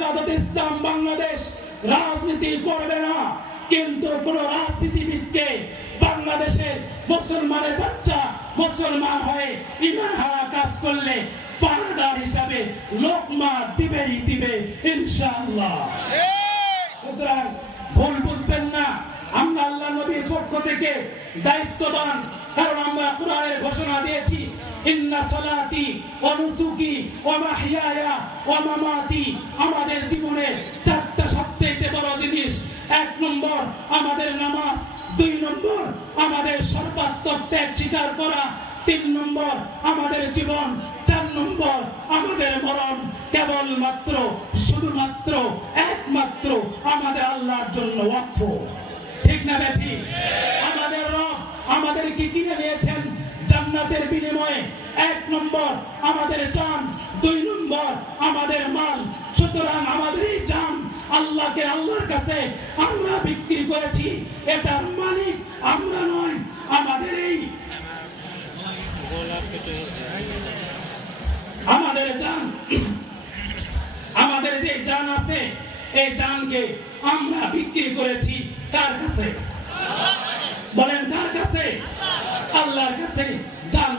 জামাত ইসলাম বাংলাদেশ, রাজনীতি করবে না। কিন্তু কোন রাজনীতিবিদকে বাংলাদেশের মুসলমানের বাচ্চা, মুসলমান হয়ে ইমান হারা কাজ করলে পাহাদার হিসাবে লোকমা দিবেই দিবে, ইনশাআল্লাহ। সুতরাং ভুল বুঝবেন না। আমরা আল্লাহ নবীর পক্ষ থেকে দায়িত্ববান কারণ আমরা কোরআনের ঘোষণা দিয়েছি ইন্না সালাতি ওয়া নুসুকি ওয়া মাহইয়ায়া ওয়া মামাতি। আমাদের জীবনে চারটা সবচেয়ে বড় জিনিস। এক নম্বর, আমাদের নামাজ। দুই নম্বর, আমাদের সর্বাত্মক ত্যাগ স্বীকার করা। তিন নম্বর, আমাদের জীবন। চার নম্বর, আমাদের মরণ। কেবলমাত্র, শুধুমাত্র, একমাত্র আমাদের আল্লাহর জন্য ওয়াক্ফ। ঠিক না বেঠি? আমাদের রব আমাদেরকে কিনে নিয়েছেন জান্নাতের বিনিময়ে। আমাদের জান, দুই নম্বর আমাদের মাল। সুতরাং আমাদের এই জান আল্লাহকে আল্লাহর কাছে আমরা বিক্রি করেছি। এটার মালিক আমরা নয় আমাদের এই আমাদের জান, আমাদের যে জান আছে, এই জানকে আমরা বিক্রি করেছি কার কাছে? বলেন কার কাছে? আল্লাহর কাছে জান